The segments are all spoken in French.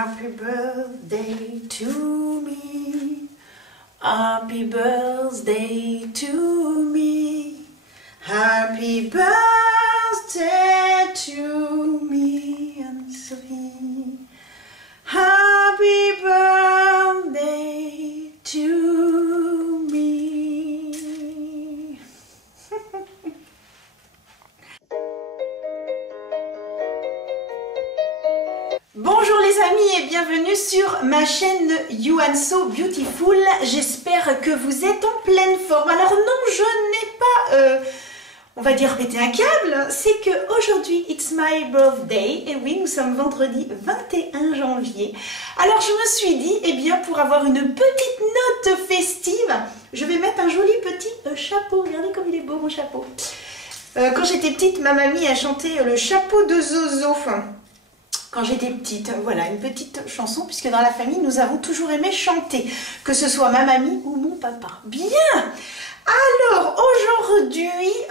Happy birthday to me. Happy birthday to me. Happy birthday to me, Anne-Sophie. Happy birthday to me. Bonjour les amis et bienvenue sur ma chaîne You and So Beautiful. J'espère que vous êtes en pleine forme. Alors non, je n'ai pas, on va dire, pété un câble. C'est que aujourd'hui, it's my birthday. Et oui, nous sommes vendredi 21 janvier. Alors je me suis dit, eh bien, pour avoir une petite note festive, je vais mettre un joli petit chapeau. Regardez comme il est beau mon chapeau. Quand j'étais petite, ma mamie a chanté le chapeau de Zozo. Quand j'étais petite, voilà, une petite chanson, puisque dans la famille, nous avons toujours aimé chanter, que ce soit ma mamie ou mon papa. Bien! Alors, aujourd'hui,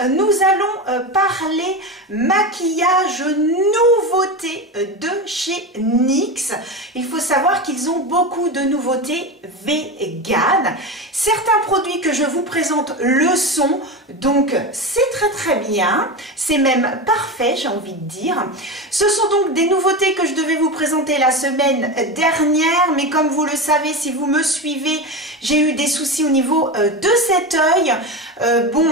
nous allons parler maquillage nouveautés de chez NYX. Il faut savoir qu'ils ont beaucoup de nouveautés véganes. Certains produits que je vous présente le sont, donc c'est très bien. C'est même parfait, j'ai envie de dire. Ce sont donc des nouveautés que je devais vous présenter la semaine dernière, mais comme vous le savez, si vous me suivez, j'ai eu des soucis au niveau de cet œil. Bon,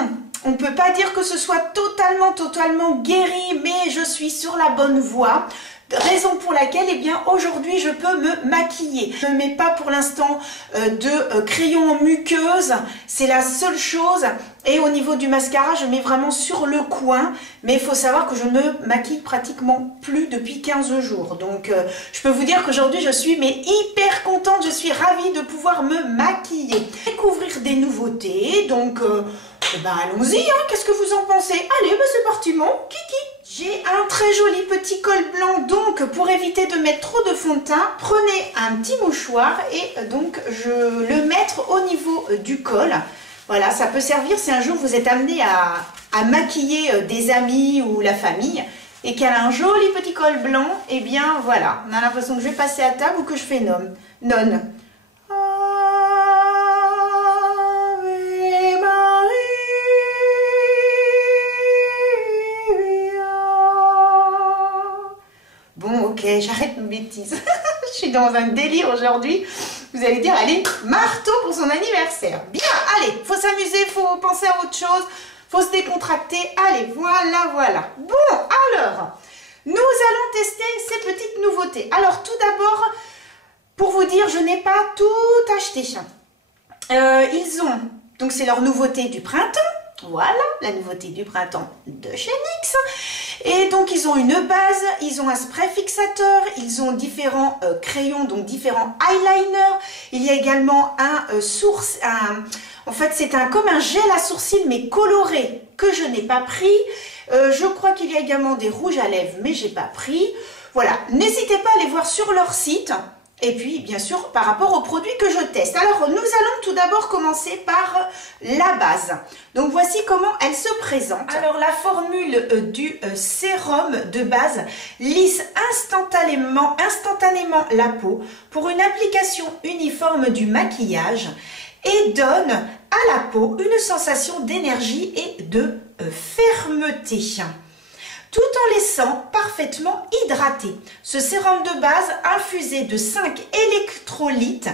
on ne peut pas dire que ce soit totalement guéri, mais je suis sur la bonne voie. Raison pour laquelle, eh bien, aujourd'hui, je peux me maquiller. Je ne mets pas pour l'instant de crayon en muqueuse, c'est la seule chose. Et au niveau du mascara, je mets vraiment sur le coin. Mais il faut savoir que je ne me maquille pratiquement plus depuis 15 jours. Donc, je peux vous dire qu'aujourd'hui, je suis hyper contente. Je suis ravie de pouvoir me maquiller. Découvrir des nouveautés. Donc, allons-y. Hein. Qu'est-ce que vous en pensez? Allez, c'est parti, mon kiki. J'ai un très joli petit col blanc, donc pour éviter de mettre trop de fond de teint, prenez un petit mouchoir et donc je le mettre au niveau du col. Voilà, ça peut servir si un jour vous êtes amené à maquiller des amis ou la famille et qu'elle a un joli petit col blanc, et bien voilà, on a l'impression que je vais passer à table ou que je fais nonne. Ok, j'arrête mes bêtises. Je suis dans un délire aujourd'hui. Vous allez dire, allez, marteau pour son anniversaire. Bien, allez, faut s'amuser, faut penser à autre chose, faut se décontracter. Allez, voilà. Bon, alors, nous allons tester ces petites nouveautés. Alors, tout d'abord, pour vous dire, je n'ai pas tout acheté. Ils ont, donc c'est leur nouveauté du printemps. Voilà, la nouveauté du printemps de chez NYX. Et donc, ils ont une base, ils ont un spray fixateur, ils ont différents crayons, donc différents eyeliners. Il y a également en fait, c'est comme un gel à sourcils, mais coloré, que je n'ai pas pris. Je crois qu'il y a également des rouges à lèvres, mais j'ai pas pris. Voilà, n'hésitez pas à aller voir sur leur site. Et puis, bien sûr, par rapport aux produits que je teste. Alors, nous allons tout d'abord commencer par la base. Donc, voici comment elle se présente. Alors, la formule du sérum de base lisse instantanément la peau pour une application uniforme du maquillage et donne à la peau une sensation d'énergie et de fermeté, tout en laissant parfaitement hydraté. Ce sérum de base infusé de 5 électrolytes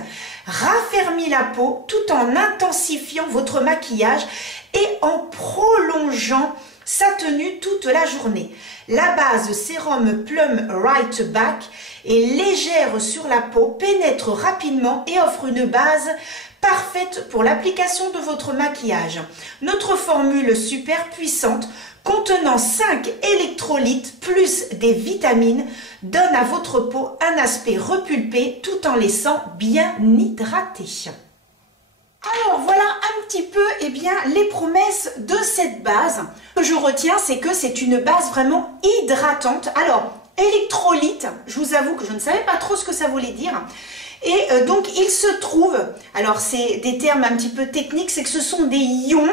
raffermit la peau tout en intensifiant votre maquillage et en prolongeant sa tenue toute la journée. La base sérum Plum Right Back est légère sur la peau, pénètre rapidement et offre une base parfaite pour l'application de votre maquillage. Notre formule super puissante contenant 5 électrolytes plus des vitamines donne à votre peau un aspect repulpé tout en laissant bien hydraté. Alors voilà un petit peu les promesses de cette base. Ce que je retiens, c'est que c'est une base vraiment hydratante. Alors, électrolytes, je vous avoue que je ne savais pas trop ce que ça voulait dire. Et donc il se trouve, alors c'est des termes un petit peu techniques, c'est que ce sont des ions,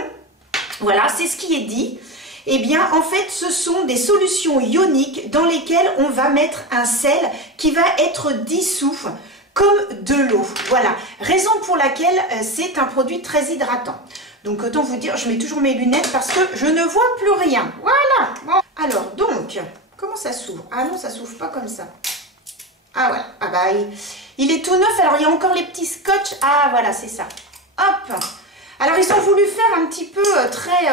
voilà, c'est ce qui est dit. eh bien en fait ce sont des solutions ioniques dans lesquelles on va mettre un sel qui va être dissous comme de l'eau. Voilà, raison pour laquelle c'est un produit très hydratant. Donc autant vous dire, je mets toujours mes lunettes parce que je ne vois plus rien. Voilà. Bon. Alors donc, comment ça s'ouvre? Ah non, ça s'ouvre pas comme ça. Ah voilà, ah bah il est tout neuf. Alors il y a encore les petits scotch. Ah voilà, c'est ça. Hop. Alors ils ont voulu faire un petit peu très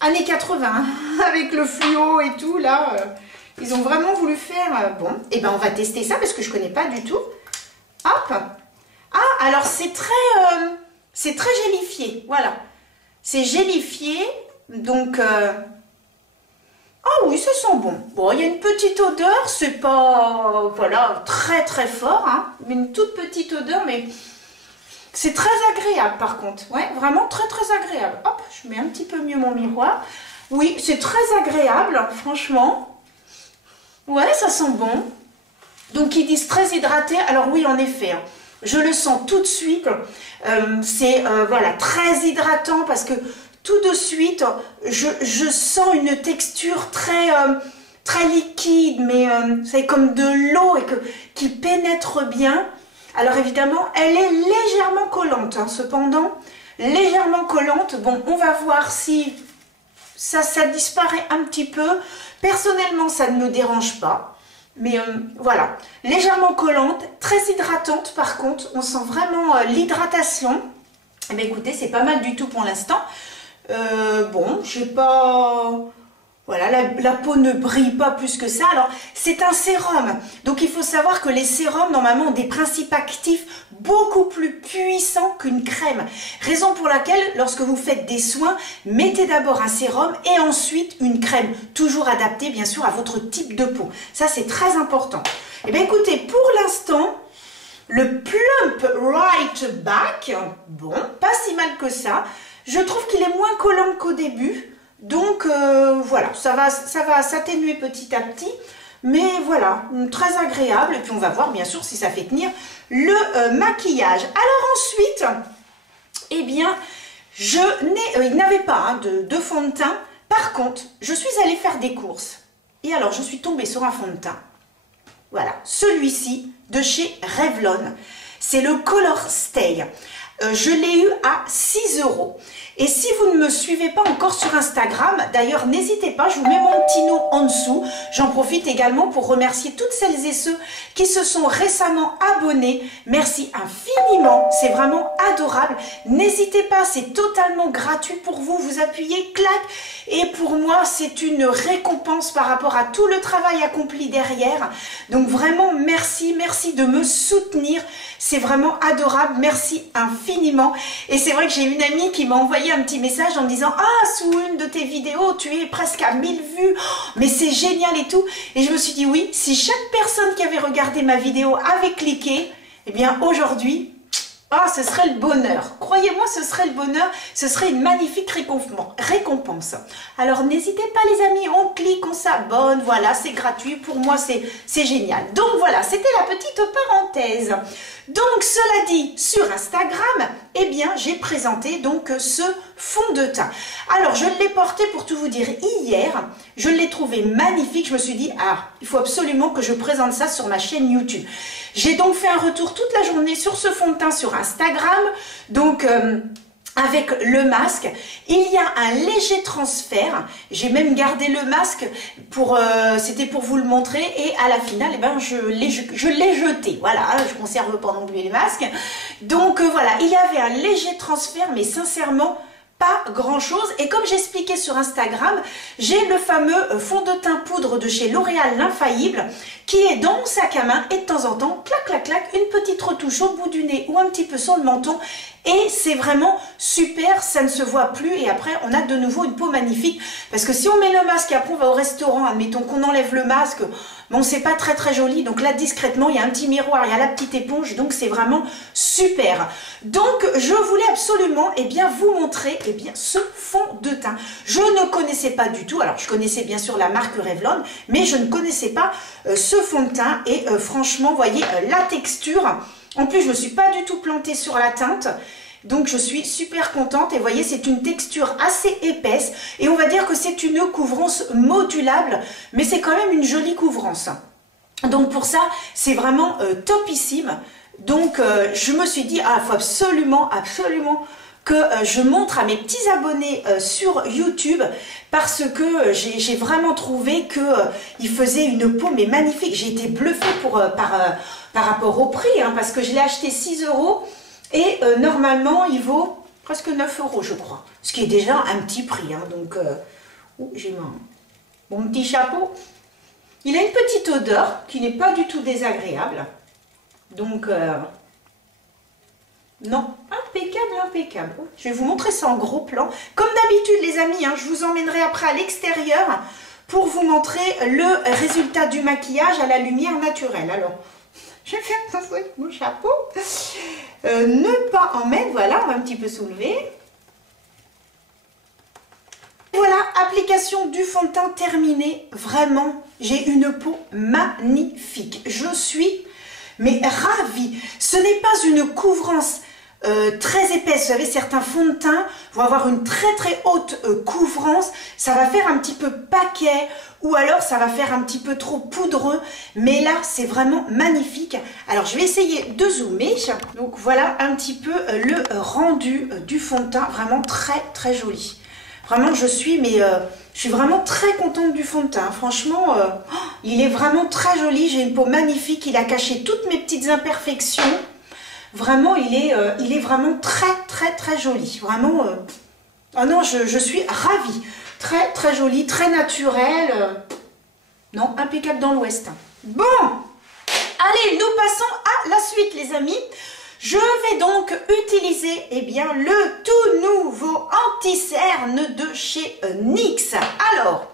années 80 hein, avec le fluo et tout là. Ils ont vraiment voulu faire. Bon, et ben on va tester ça parce que je connais pas du tout. Hop. Ah alors c'est très gélifié. Voilà, c'est gélifié. Donc ah oui, ça sent bon. Bon, il y a une petite odeur. C'est pas voilà très très fort, hein, mais une toute petite odeur, mais c'est très agréable par contre. Ouais, vraiment très très agréable. Hop, je mets un petit peu mieux mon miroir. Oui, c'est très agréable, franchement. Ouais, ça sent bon. Donc ils disent très hydraté. Alors oui, en effet, hein, je le sens tout de suite. C'est voilà, très hydratant parce que tout de suite, je sens une texture très liquide, mais c'est comme de l'eau et qui pénètre bien. Alors évidemment, elle est légèrement collante, hein, cependant, légèrement collante. Bon, on va voir si ça disparaît un petit peu. Personnellement, ça ne me dérange pas. Mais voilà, légèrement collante, très hydratante par contre. On sent vraiment l'hydratation. Eh bien écoutez, c'est pas mal du tout pour l'instant. Bon, je sais pas... Voilà, la peau ne brille pas plus que ça. Alors, c'est un sérum. Donc, il faut savoir que les sérums, normalement, ont des principes actifs beaucoup plus puissants qu'une crème. Raison pour laquelle, lorsque vous faites des soins, mettez d'abord un sérum et ensuite une crème. Toujours adaptée, bien sûr, à votre type de peau. Ça, c'est très important. Eh bien, écoutez, pour l'instant, le Plump Right Back, bon, pas si mal que ça. Je trouve qu'il est moins collant qu'au début. Donc voilà, ça va s'atténuer petit à petit, mais voilà, très agréable. Et puis on va voir bien sûr si ça fait tenir le maquillage. Alors ensuite, eh bien, il n'avait pas hein, de fond de teint. Par contre, je suis allée faire des courses. Et alors, je suis tombée sur un fond de teint. Voilà, celui-ci de chez Revlon. C'est le Color Stay. Je l'ai eu à 6 €. Et si vous ne me suivez pas encore sur Instagram, d'ailleurs n'hésitez pas, je vous mets mon petit nom en dessous. J'en profite également pour remercier toutes celles et ceux qui se sont récemment abonnés. Merci infiniment, c'est vraiment adorable. N'hésitez pas, c'est totalement gratuit pour vous. Vous appuyez, clac, et pour moi c'est une récompense par rapport à tout le travail accompli derrière. Donc vraiment merci, merci de me soutenir. C'est vraiment adorable, merci infiniment. Et c'est vrai que j'ai une amie qui m'a envoyé un petit message en me disant « Ah, sous une de tes vidéos, tu es presque à 1000 vues, mais c'est génial et tout ». Et je me suis dit oui, si chaque personne qui avait regardé ma vidéo avait cliqué, eh bien aujourd'hui, ah, ce serait le bonheur. Croyez-moi, ce serait le bonheur, ce serait une magnifique récompense. Alors n'hésitez pas les amis, on clique, on s'abonne, voilà, c'est gratuit, pour moi c'est génial. Donc voilà, c'était la petite parenthèse. Donc cela dit, sur Instagram, eh bien j'ai présenté donc ce fond de teint. Alors je l'ai porté pour tout vous dire hier, je l'ai trouvé magnifique, je me suis dit ah, il faut absolument que je présente ça sur ma chaîne YouTube. J'ai donc fait un retour toute la journée sur ce fond de teint sur Instagram, donc avec le masque. Il y a un léger transfert, j'ai même gardé le masque pour c'était pour vous le montrer, et à la finale eh ben, je l'ai jeté, voilà, je conserve pas non plus les masques. Donc voilà, il y avait un léger transfert, mais sincèrement pas grand chose. Et comme j'expliquais sur Instagram, j'ai le fameux fond de teint poudre de chez L'Oréal, l'Infaillible, qui est dans mon sac à main, et de temps en temps, clac clac clac, une petite retouche au bout du nez ou un petit peu sur le menton, et c'est vraiment super, ça ne se voit plus, et après on a de nouveau une peau magnifique. Parce que si on met le masque et après on va au restaurant, admettons qu'on enlève le masque, bon, c'est pas très très joli. Donc là discrètement, il y a un petit miroir, il y a la petite éponge, donc c'est vraiment super. Donc je voulais absolument bien vous montrer ce fond de teint. Je ne connaissais pas du tout, alors je connaissais bien sûr la marque Revlon, mais je ne connaissais pas ce fond de teint, et franchement, vous voyez la texture. En plus, je ne me suis pas du tout plantée sur la teinte. Donc je suis super contente et vous voyez c'est une texture assez épaisse et on va dire que c'est une couvrance modulable mais c'est quand même une jolie couvrance. Donc pour ça c'est vraiment topissime. Donc je me suis dit ah il faut absolument que je montre à mes petits abonnés sur YouTube parce que j'ai vraiment trouvé que il faisait une peau mais magnifique. J'ai été bluffée par rapport au prix hein, parce que je l'ai acheté 6 € et normalement il vaut presque 9 € je crois. Ce qui est déjà un petit prix. Hein, donc j'ai mon petit chapeau. Il a une petite odeur qui n'est pas du tout désagréable. Donc non, impeccable, impeccable. Je vais vous montrer ça en gros plan. Comme d'habitude les amis, hein, je vous emmènerai après à l'extérieur pour vous montrer le résultat du maquillage à la lumière naturelle. Alors, je vais faire ça avec mon chapeau. Ne pas en mettre, voilà, on va un petit peu soulever. Voilà, application du fond de teint terminée. Vraiment, j'ai une peau magnifique. Je suis mais ravie. Ce n'est pas une couvrance très épaisse. Vous savez, certains fonds de teint vont avoir une très haute couvrance. Ça va faire un petit peu paquet ou alors ça va faire un petit peu trop poudreux. Mais là, c'est vraiment magnifique. Alors, je vais essayer de zoomer. Donc, voilà un petit peu le rendu du fond de teint. Vraiment très joli. Vraiment, je suis vraiment très contente du fond de teint. Franchement, il est vraiment très joli. J'ai une peau magnifique. Il a caché toutes mes petites imperfections. Vraiment, il est vraiment très joli. Vraiment, oh non, je suis ravie. Très joli, très naturel. Non, impeccable dans l'ouest. Bon, allez, nous passons à la suite, les amis. Je vais donc utiliser le tout nouveau anti-cerne de chez NYX. Alors,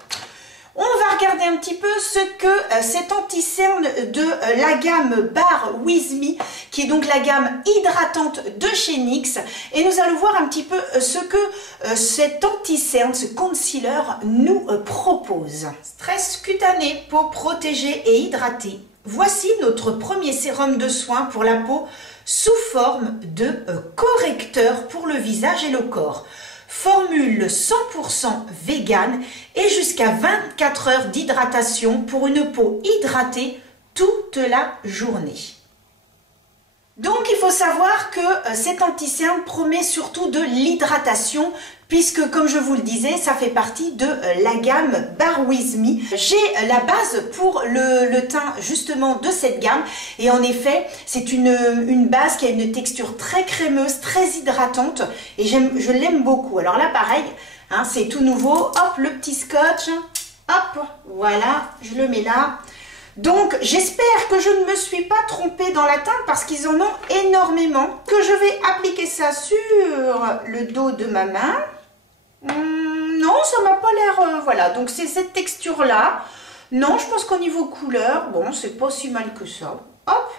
on va regarder un petit peu ce que cet anti-cerne de la gamme Bare With Me, qui est donc la gamme hydratante de chez NYX. Et nous allons voir un petit peu ce que cet anti-cerne, ce concealer nous propose. Stress cutané, peau protégée et hydratée. Voici notre premier sérum de soin pour la peau sous forme de correcteur pour le visage et le corps. Formule 100% vegan et jusqu'à 24 heures d'hydratation pour une peau hydratée toute la journée. Donc il faut savoir que cet anti-cerne promet surtout de l'hydratation puisque comme je vous le disais, ça fait partie de la gamme Bare With Me. J'ai la base pour le teint justement de cette gamme et en effet, c'est une base qui a une texture très crémeuse, très hydratante et je l'aime beaucoup. Alors là pareil, hein, c'est tout nouveau, hop le petit scotch, hop, voilà, je le mets là. Donc j'espère que je ne me suis pas trompée dans la teinte parce qu'ils en ont énormément. Que je vais appliquer ça sur le dos de ma main. Non, ça m'a pas l'air... voilà, donc c'est cette texture-là. Non, je pense qu'au niveau couleur, bon, c'est pas si mal que ça. Hop.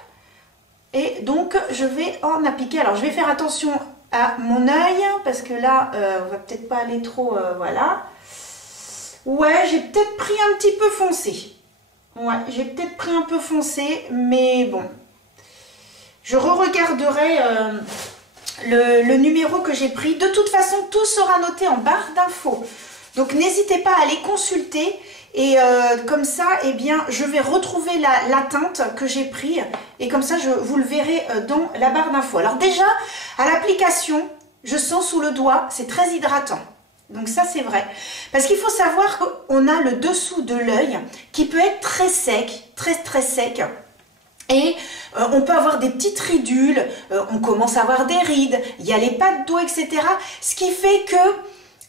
Et donc, je vais en appliquer. Alors, je vais faire attention à mon œil parce que là, on va peut-être pas aller trop... voilà. Ouais, j'ai peut-être pris un petit peu foncé. Ouais, j'ai peut-être pris un peu foncé, mais bon. Je re-regarderai le numéro que j'ai pris. De toute façon, tout sera noté en barre d'infos. Donc, n'hésitez pas à aller consulter. Et comme ça, eh bien, je vais retrouver la teinte que j'ai pris. Et comme ça, vous le verrez dans la barre d'infos. Alors déjà, à l'application, je sens sous le doigt, c'est très hydratant. Donc ça c'est vrai, parce qu'il faut savoir qu'on a le dessous de l'œil qui peut être très sec, très sec. Et on peut avoir des petites ridules, on commence à avoir des rides, il y a les pattes d'eau, etc. Ce qui fait que,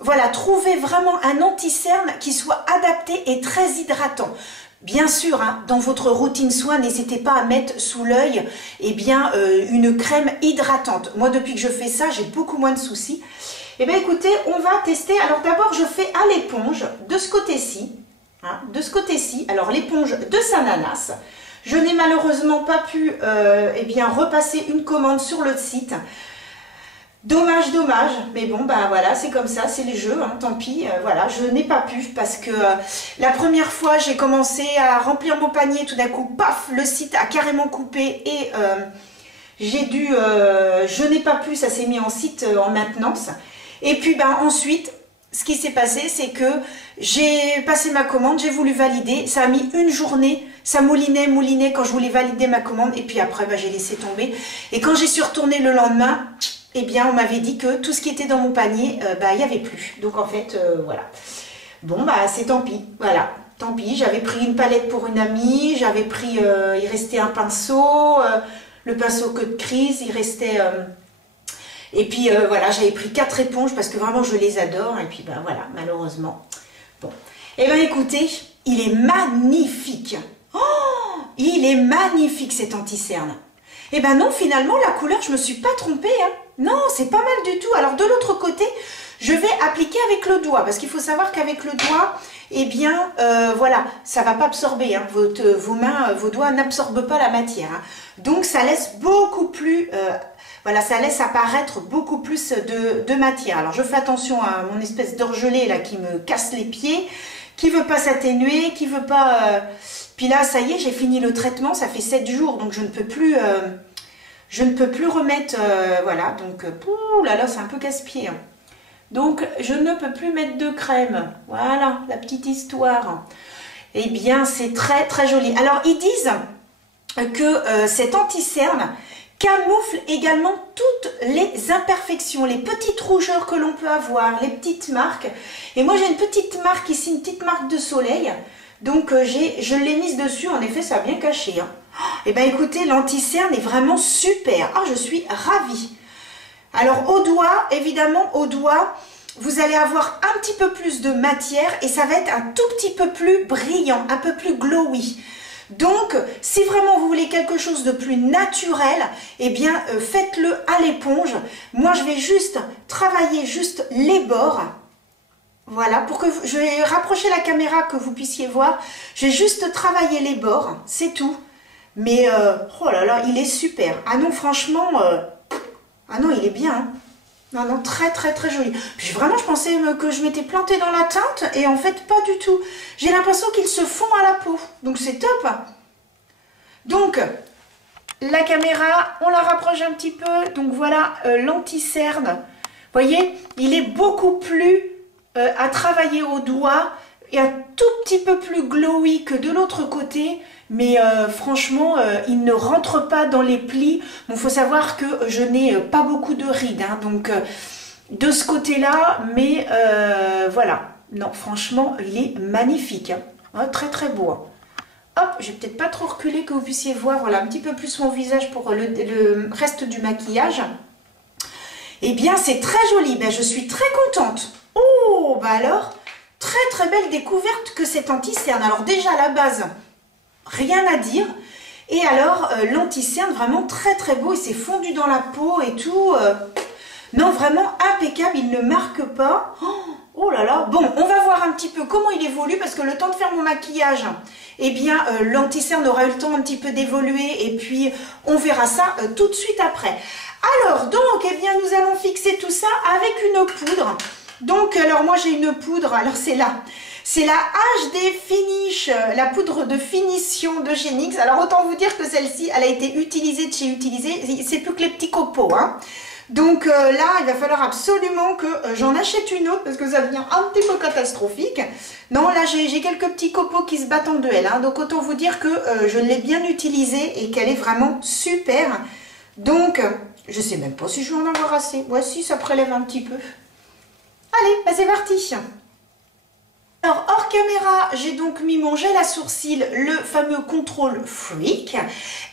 voilà, trouver vraiment un anti-cerne qui soit adapté et très hydratant. Bien sûr, hein, dans votre routine soin, n'hésitez pas à mettre sous l'œil une crème hydratante. Moi, depuis que je fais ça, j'ai beaucoup moins de soucis. Eh bien écoutez, on va tester. Alors d'abord, je fais à l'éponge de ce côté-ci. Hein, de ce côté-ci. Alors l'éponge de Sananas. Je n'ai malheureusement pas pu repasser une commande sur le site. Dommage. Mais bon, bah voilà, c'est comme ça, c'est les jeux, hein, tant pis. Voilà, je n'ai pas pu parce que la première fois, j'ai commencé à remplir mon panier. Tout d'un coup, paf, le site a carrément coupé et... j'ai dû, je n'ai pas pu, ça s'est mis en site en maintenance. Et puis ben, ensuite, ce qui s'est passé, c'est que j'ai passé ma commande, j'ai voulu valider, ça a mis une journée, ça moulinait quand je voulais valider ma commande, et puis après ben, j'ai laissé tomber. Et quand j'y suis retournée le lendemain, eh bien on m'avait dit que tout ce qui était dans mon panier, il n'y avait plus. Donc en fait, voilà. Bon bah c'est tant pis, voilà. Tant pis, j'avais pris une palette pour une amie, j'avais pris, il restait un pinceau, le pinceau queue de crise, il restait... et puis voilà, j'avais pris 4 éponges parce que vraiment je les adore. Et puis ben voilà, malheureusement. Bon. Et ben écoutez, il est magnifique. Oh, il est magnifique cet anti-cerne. Et ben non, finalement, la couleur, je me suis pas trompée. Hein. Non, c'est pas mal du tout. Alors de l'autre côté, je vais appliquer avec le doigt. Parce qu'il faut savoir qu'avec le doigt, eh bien, voilà, ça va pas absorber. Hein. Vos mains, vos doigts n'absorbent pas la matière. Hein. Donc ça laisse beaucoup plus... voilà, ça laisse apparaître beaucoup plus de matière. Alors, je fais attention à mon espèce d'orgelé là qui me casse les pieds, qui veut pas s'atténuer, qui veut pas... Puis là, ça y est, j'ai fini le traitement, ça fait 7 jours, donc je ne peux plus remettre... voilà, donc, ouh là là, c'est un peu casse-pied. Hein. Donc, je ne peux plus mettre de crème. Voilà, la petite histoire. Eh bien, c'est très, très joli. Alors, ils disent que cet anti-cerne camoufle également toutes les imperfections, les petites rougeurs que l'on peut avoir, les petites marques. Et moi j'ai une petite marque ici, une petite marque de soleil. Donc je l'ai mise dessus, en effet ça a bien caché. Hein. Et bien écoutez, l'anti-cerne est vraiment super. Ah, je suis ravie. Alors au doigt, évidemment au doigt, vous allez avoir un petit peu plus de matière et ça va être un tout petit peu plus brillant, un peu plus glowy. Donc, si vraiment vous voulez quelque chose de plus naturel, eh bien, faites-le à l'éponge. Moi, je vais juste travailler juste les bords. Voilà, pour que je vais rapprocher la caméra que vous puissiez voir. Je vais juste travailler les bords, c'est tout. Mais, oh là là, il est super. Ah non, franchement, ah non, il est bien. Hein. Non, non, très, très, très joli. Puis vraiment, je pensais que je m'étais plantée dans la teinte et en fait, pas du tout. J'ai l'impression qu'ils se fond à la peau. Donc, c'est top. Donc, la caméra, on la rapproche un petit peu. Donc, voilà l'anti-cerne. Vous voyez, il est beaucoup plus à travailler au doigt et un tout petit peu plus glowy que de l'autre côté. Mais franchement, il ne rentre pas dans les plis. Bon, faut savoir que je n'ai pas beaucoup de rides. Hein, donc, de ce côté-là, mais voilà. Non, franchement, il est magnifique. Hein. Ah, très, très beau. Hein. Hop, je vais peut-être pas trop reculer que vous puissiez voir. Voilà, un petit peu plus mon visage pour le reste du maquillage. Eh bien, c'est très joli. Ben, je suis très contente. Oh, bah alors, très, très belle découverte que cet anti-cerne. Alors déjà, à la base... Rien à dire. Et alors, l'anti-cerne, vraiment très très beau. Il s'est fondu dans la peau et tout. Non, vraiment impeccable. Il ne marque pas. Oh là là. Bon, on va voir un petit peu comment il évolue. Parce que le temps de faire mon maquillage, eh bien, l'anti-cerne aura eu le temps un petit peu d'évoluer. Et puis, on verra ça tout de suite après. Alors, donc, eh bien, nous allons fixer tout ça avec une poudre. Donc, alors moi, j'ai une poudre. Alors, c'est là. C'est la HD Finish, la poudre de finition de chez NYX. Alors autant vous dire que celle-ci, elle a été utilisée de chez Utilisé. C'est plus que les petits copeaux. Hein. Donc là, il va falloir absolument que j'en achète une autre parce que ça devient un petit peu catastrophique. Non, là, j'ai quelques petits copeaux qui se battent en duel. Hein. Donc autant vous dire que je l'ai bien utilisée et qu'elle est vraiment super. Donc, je sais même pas si je vais en avoir assez. Voici, ça prélève un petit peu. Allez, bah c'est parti. Alors, hors caméra, j'ai donc mis mon gel à sourcils, le fameux Control Freak.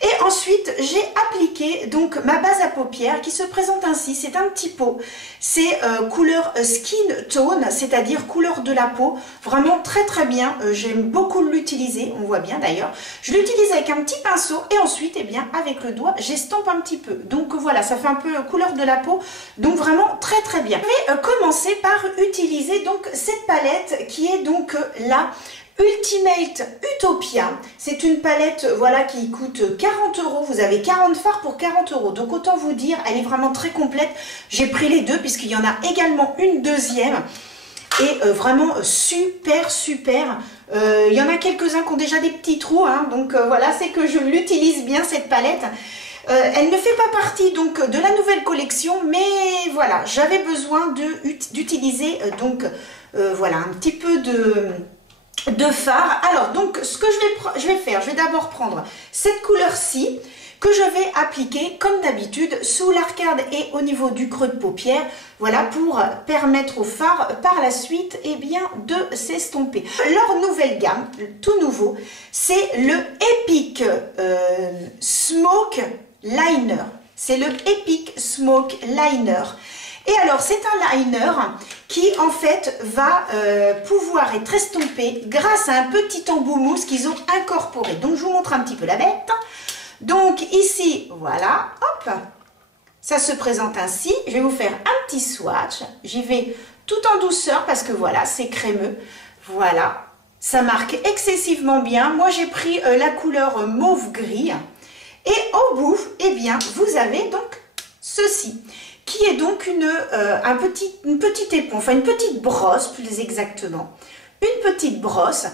Et ensuite, j'ai appliqué donc ma base à paupières qui se présente ainsi. C'est un petit pot. C'est couleur Skin Tone, c'est-à-dire couleur de la peau. Vraiment très très bien. J'aime beaucoup l'utiliser, on voit bien d'ailleurs. Je l'utilise avec un petit pinceau et ensuite, eh bien, avec le doigt, j'estompe un petit peu. Donc voilà, ça fait un peu couleur de la peau. Donc vraiment très très bien. Je vais commencer par utiliser donc cette palette qui est donc la Ultimate Utopia. C'est une palette voilà qui coûte 40 €. Vous avez 40 fards pour 40 €. Donc autant vous dire, elle est vraiment très complète. J'ai pris les deux puisqu'il y en a également une deuxième. Et vraiment super super. Il y en a quelques-uns qui ont déjà des petits trous. Hein, donc voilà, c'est que je l'utilise bien cette palette. Elle ne fait pas partie donc de la nouvelle collection, mais voilà, j'avais besoin d'utiliser donc voilà un petit peu de fard. Alors donc ce que je vais faire, je vais d'abord prendre cette couleur-ci que je vais appliquer comme d'habitude sous l'arcade et au niveau du creux de paupière, voilà, pour permettre au fard par la suite eh bien, de s'estomper. Leur nouvelle gamme, tout nouveau, c'est le Epic Smoke Liner. C'est le Epic Smoke Liner. Et alors, c'est un liner qui, en fait, va pouvoir être estompé grâce à un petit embout mousse qu'ils ont incorporé. Donc, je vous montre un petit peu la bête. Donc, ici, voilà, hop, ça se présente ainsi. Je vais vous faire un petit swatch. J'y vais tout en douceur parce que, voilà, c'est crémeux. Voilà, ça marque excessivement bien. Moi, j'ai pris la couleur mauve-gris. Et au bout, eh bien, vous avez donc ceci, qui est donc une petite éponge, enfin une petite brosse plus exactement. Une petite brosse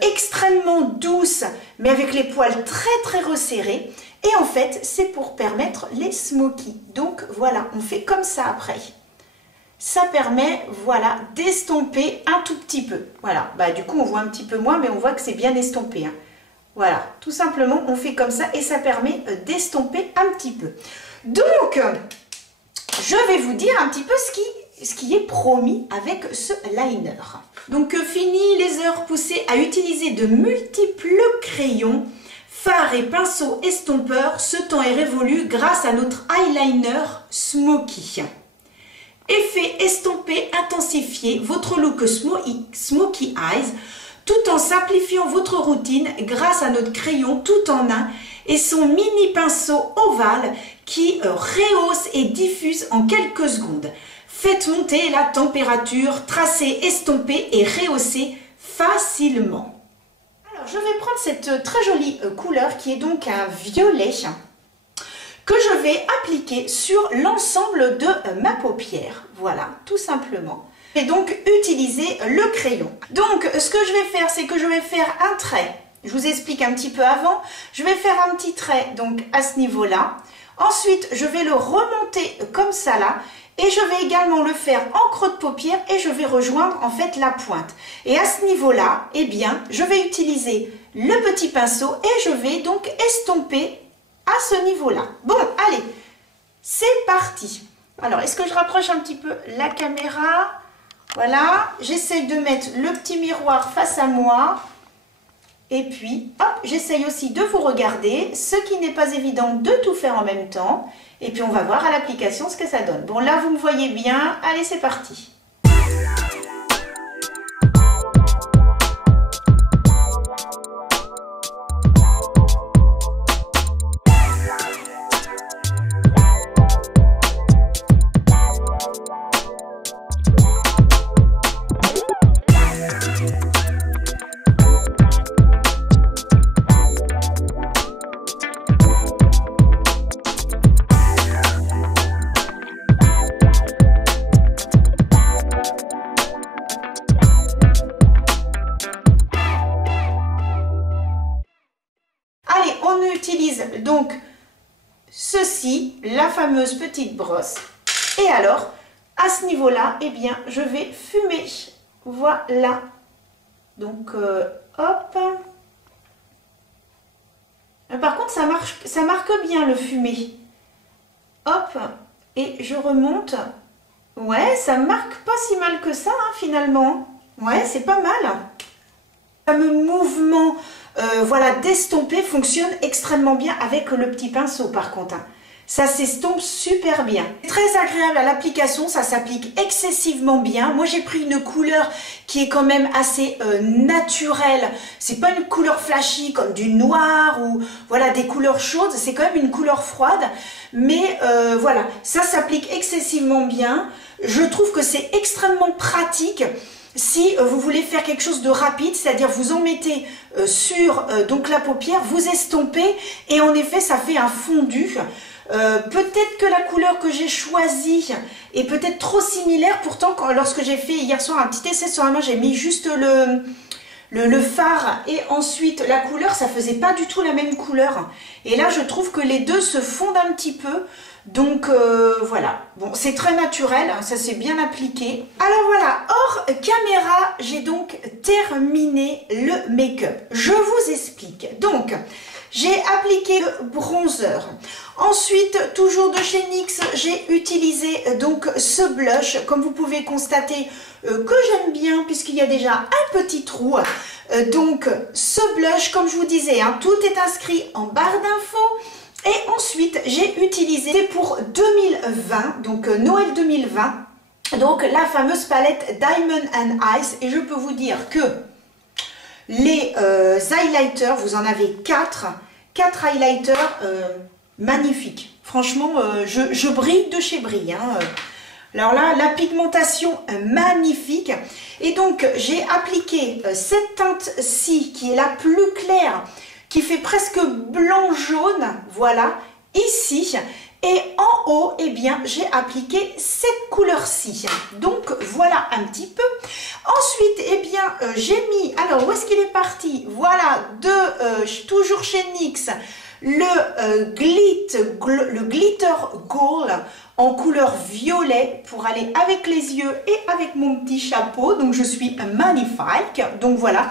extrêmement douce, mais avec les poils très resserrés. Et en fait, c'est pour permettre les smokies. Donc voilà, on fait comme ça après. Ça permet, voilà, d'estomper un tout petit peu. Voilà, bah du coup on voit un petit peu moins, mais on voit que c'est bien estompé, hein. Voilà, tout simplement, on fait comme ça et ça permet d'estomper un petit peu. Donc, je vais vous dire un petit peu ce qui est promis avec ce liner. Donc, fini les heures poussées à utiliser de multiples crayons, fards et pinceaux estompeurs. Ce temps est révolu grâce à notre eyeliner Smoky. Effet estompé intensifié, votre look Smoky Eyes, tout en simplifiant votre routine grâce à notre crayon tout en un et son mini pinceau ovale qui rehausse et diffuse en quelques secondes. Faites monter la température, tracez, estompez et rehaussez facilement. Alors, je vais prendre cette très jolie couleur qui est donc un violet que je vais appliquer sur l'ensemble de ma paupière. Voilà, tout simplement. Et donc utiliser le crayon. Donc ce que je vais faire, c'est que je vais faire un trait. Je vous explique un petit peu avant. Je vais faire un petit trait donc à ce niveau-là. Ensuite, je vais le remonter comme ça là. Et je vais également le faire en creux de paupière et je vais rejoindre en fait la pointe. Et à ce niveau-là, eh bien, je vais utiliser le petit pinceau et je vais donc estomper à ce niveau-là. Bon, allez, c'est parti. Alors, est-ce que je rapproche un petit peu la caméra ? Voilà, j'essaye de mettre le petit miroir face à moi. Et puis, hop, j'essaye aussi de vous regarder, ce qui n'est pas évident de tout faire en même temps. Et puis, on va voir à l'application ce que ça donne. Bon, là, vous me voyez bien. Allez, c'est parti. On utilise donc ceci, la fameuse petite brosse. Et alors, à ce niveau-là, eh bien, je vais fumer. Voilà. Donc, hop. Par contre, ça marque bien le fumé. Hop. Et je remonte. Ouais, ça marque pas si mal que ça, hein, finalement. Ouais, c'est pas mal. Le fameux mouvement voilà, d'estomper fonctionne extrêmement bien avec le petit pinceau par contre. Hein. Ça s'estompe super bien. Très agréable à l'application, ça s'applique excessivement bien. Moi j'ai pris une couleur qui est quand même assez naturelle. C'est pas une couleur flashy comme du noir ou voilà des couleurs chaudes. C'est quand même une couleur froide. Mais voilà, ça s'applique excessivement bien. Je trouve que c'est extrêmement pratique. Si vous voulez faire quelque chose de rapide, c'est-à-dire vous en mettez sur donc la paupière, vous estompez et en effet ça fait un fondu. Peut-être que la couleur que j'ai choisie est peut-être trop similaire, pourtant lorsque j'ai fait hier soir un petit essai sur la main, j'ai mis juste le fard et ensuite la couleur, ça faisait pas du tout la même couleur. Et là, je trouve que les deux se fondent un petit peu. Donc voilà, bon, c'est très naturel, hein, ça s'est bien appliqué. Alors voilà, hors caméra, j'ai donc terminé le make-up. Je vous explique. Donc, j'ai appliqué le bronzer. Ensuite, toujours de chez NYX, j'ai utilisé donc ce blush, comme vous pouvez constater, que j'aime bien puisqu'il y a déjà un petit trou. Donc, ce blush, comme je vous disais, hein, tout est inscrit en barre d'infos. Et ensuite, j'ai utilisé pour 2020, donc Noël 2020, donc la fameuse palette Diamond and Ice. Et je peux vous dire que les highlighters, vous en avez 4 highlighters magnifiques. Franchement, je brille de chez brille. Hein. Alors là, la pigmentation magnifique. Et donc, j'ai appliqué cette teinte-ci qui est la plus claire, qui fait presque blanc-jaune, voilà, ici. Et en haut, eh bien, j'ai appliqué cette couleur-ci. Donc, voilà un petit peu. Ensuite, eh bien, j'ai mis, alors, où est-ce qu'il est parti? Voilà, toujours chez NYX, le glitter gold en couleur violet pour aller avec les yeux et avec mon petit chapeau. Donc, je suis magnifique. Donc, voilà.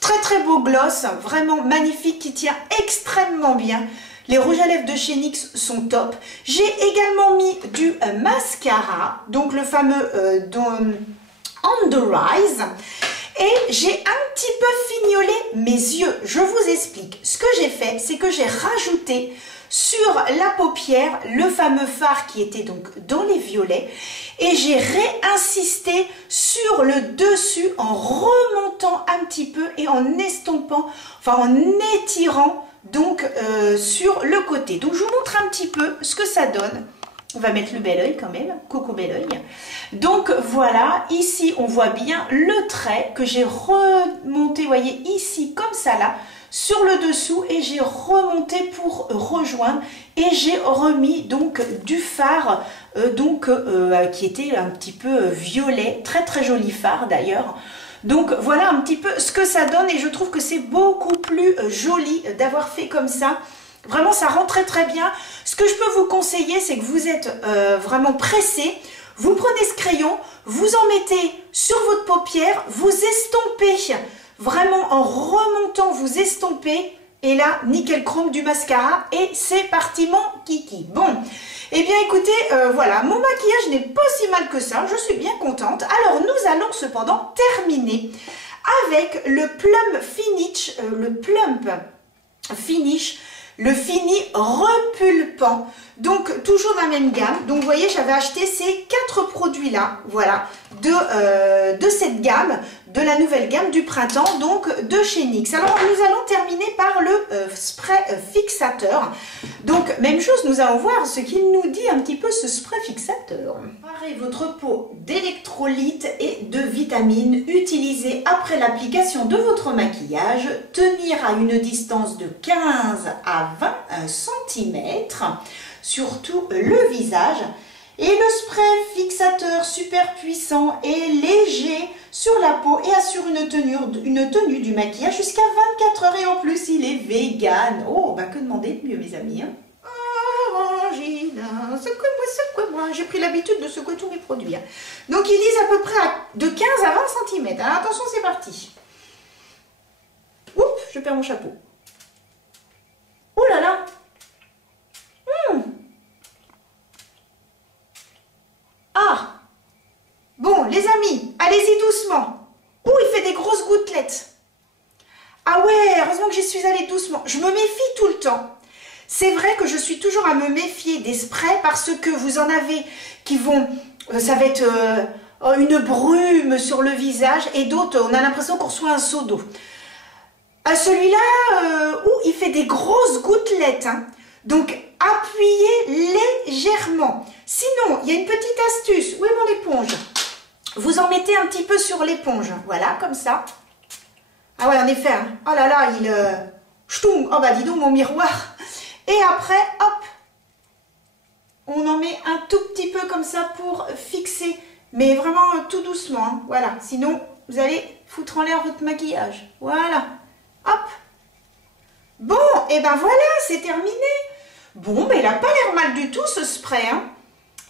Très très beau gloss, vraiment magnifique, qui tient extrêmement bien. Les rouges à lèvres de chez NYX sont top. J'ai également mis du mascara, donc le fameux On The Rise. Et j'ai un petit peu fignolé mes yeux. Je vous explique. Ce que j'ai fait, c'est que j'ai rajouté sur la paupière le fameux fard qui était donc dans les violets. Et j'ai réinsisté sur le dessus en remontant un petit peu et en estompant, enfin en étirant donc sur le côté. Donc je vous montre un petit peu ce que ça donne. On va mettre le bel oeil quand même, coco bel oeil. Donc voilà, ici on voit bien le trait que j'ai remonté, vous voyez ici comme ça là, sur le dessous, et j'ai remonté pour rejoindre et j'ai remis donc du fard qui était un petit peu violet, très très joli fard d'ailleurs. Donc voilà un petit peu ce que ça donne et je trouve que c'est beaucoup plus joli d'avoir fait comme ça. Vraiment ça rend très très bien. Ce que je peux vous conseiller, c'est que vous êtes vraiment pressé. Vous prenez ce crayon, vous en mettez sur votre paupière, vous estompez. Vraiment en remontant, vous estompez. Et là, nickel chrome du mascara. Et c'est parti mon kiki. Bon, eh bien écoutez, voilà, mon maquillage n'est pas si mal que ça. Je suis bien contente. Alors, nous allons cependant terminer avec le Plum Finish, le Fini repulpant. Donc, toujours dans la même gamme. Donc, vous voyez, j'avais acheté ces 4 produits-là, voilà, de cette gamme, de la nouvelle gamme du printemps, donc de chez NYX. Alors, nous allons terminer par le spray fixateur. Donc, même chose, nous allons voir ce qu'il nous dit un petit peu ce spray fixateur. Préparez votre peau d'électrolytes et de vitamines utilisées après l'application de votre maquillage. Tenir à une distance de 15 à 20 cm. Surtout le visage. Et le spray fixateur super puissant et léger sur la peau et assure une tenue du maquillage jusqu'à 24 heures. Et en plus, il est vegan. Oh, bah que demander de mieux, mes amis, hein. Oh, Angina, secoue-moi. J'ai pris l'habitude de secouer tous mes produits. Hein. Donc, ils disent à peu près de 15 à 20 cm. Alors, attention, c'est parti. Oups, je perds mon chapeau. Oh là là. Ah, bon, les amis, allez-y doucement. Ouh, il fait des grosses gouttelettes. Ah ouais, heureusement que j'y suis allée doucement. Je me méfie tout le temps. C'est vrai que je suis toujours à me méfier des sprays parce que vous en avez qui vont... ça va être une brume sur le visage et d'autres, on a l'impression qu'on reçoit un seau d'eau. Celui-là, il fait des grosses gouttelettes. Hein. Donc, appuyez légèrement. Sinon, il y a une petite astuce. Où est mon éponge? Vous en mettez un petit peu sur l'éponge. Voilà, comme ça. Ah ouais, en effet. Hein. Oh là là, il... Ch'toum. Oh bah dis donc, mon miroir. Et après, hop. On en met un tout petit peu comme ça pour fixer. Mais vraiment tout doucement. Hein. Voilà. Sinon, vous allez foutre en l'air votre maquillage. Voilà. Hop. Bon, et ben voilà, c'est terminé. Bon, mais il n'a pas l'air mal du tout ce spray, hein.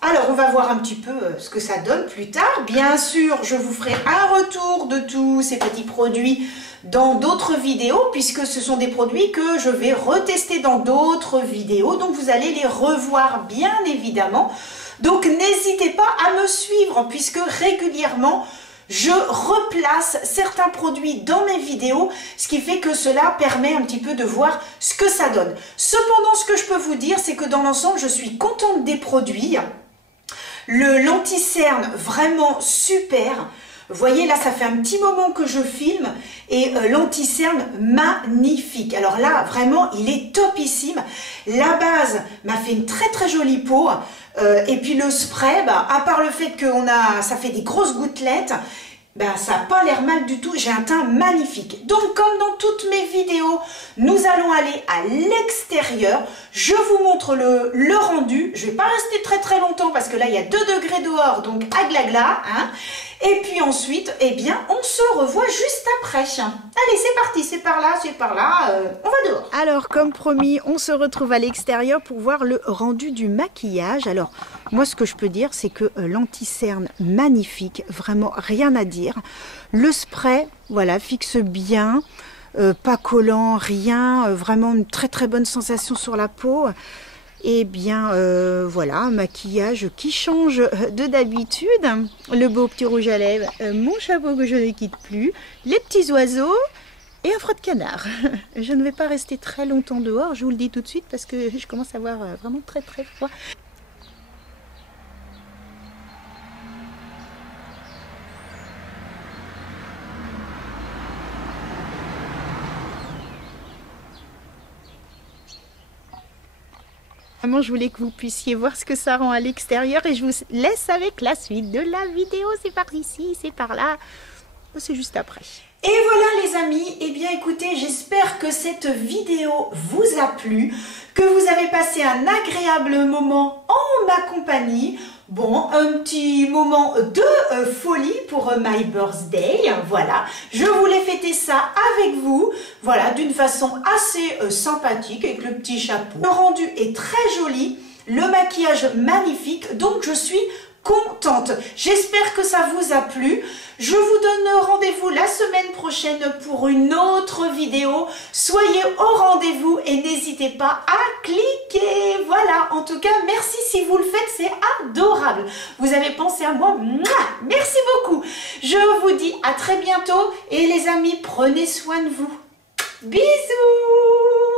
Alors, on va voir un petit peu ce que ça donne plus tard. Bien sûr, je vous ferai un retour de tous ces petits produits dans d'autres vidéos, puisque ce sont des produits que je vais retester dans d'autres vidéos. Donc, vous allez les revoir, bien évidemment. Donc, n'hésitez pas à me suivre, puisque régulièrement, je replace certains produits dans mes vidéos, ce qui fait que cela permet un petit peu de voir ce que ça donne. Cependant, ce que je peux vous dire, c'est que dans l'ensemble, je suis contente des produits. Le l'anti-cerne, vraiment super. Vous voyez, là, ça fait un petit moment que je filme et l'anti-cerne, magnifique. Alors là, vraiment, il est topissime. La base m'a fait une très très jolie peau. Et puis le spray, bah, à part le fait que ça fait des grosses gouttelettes, ben, ça n'a pas l'air mal du tout. J'ai un teint magnifique. Donc, comme dans toutes mes vidéos, nous allons aller à l'extérieur. Je vous montre le rendu. Je ne vais pas rester très très longtemps parce que là, il y a 2 degrés dehors, donc aglagla. Hein. Et puis ensuite, eh bien, on se revoit juste après. Allez, c'est parti. C'est par là, on va dehors. Alors, comme promis, on se retrouve à l'extérieur pour voir le rendu du maquillage. Alors, moi, ce que je peux dire, c'est que l'anti-cerne, magnifique. Vraiment, rien à dire. Le spray, voilà, fixe bien, pas collant, rien, vraiment une très très bonne sensation sur la peau. Et bien voilà, un maquillage qui change de d'habitude. Le beau petit rouge à lèvres, mon chapeau que je ne quitte plus, les petits oiseaux et un froid de canard. Je ne vais pas rester très longtemps dehors, je vous le dis tout de suite parce que je commence à avoir vraiment très très froid. Vraiment, je voulais que vous puissiez voir ce que ça rend à l'extérieur et je vous laisse avec la suite de la vidéo. C'est par ici, c'est par là, c'est juste après. Et voilà les amis, eh bien écoutez, j'espère que cette vidéo vous a plu, que vous avez passé un agréable moment en ma compagnie. Bon, un petit moment de folie pour my birthday, voilà. Je voulais fêter ça avec vous, voilà, d'une façon assez sympathique avec le petit chapeau. Le rendu est très joli, le maquillage magnifique, donc je suis contente. J'espère que ça vous a plu. Je vous donne rendez-vous la semaine prochaine pour une autre vidéo. Soyez au rendez-vous et n'hésitez pas à cliquer. Voilà, en tout cas, merci si vous le faites, c'est adorable. Vous avez pensé à moi. Merci beaucoup. Je vous dis à très bientôt et les amis, prenez soin de vous. Bisous.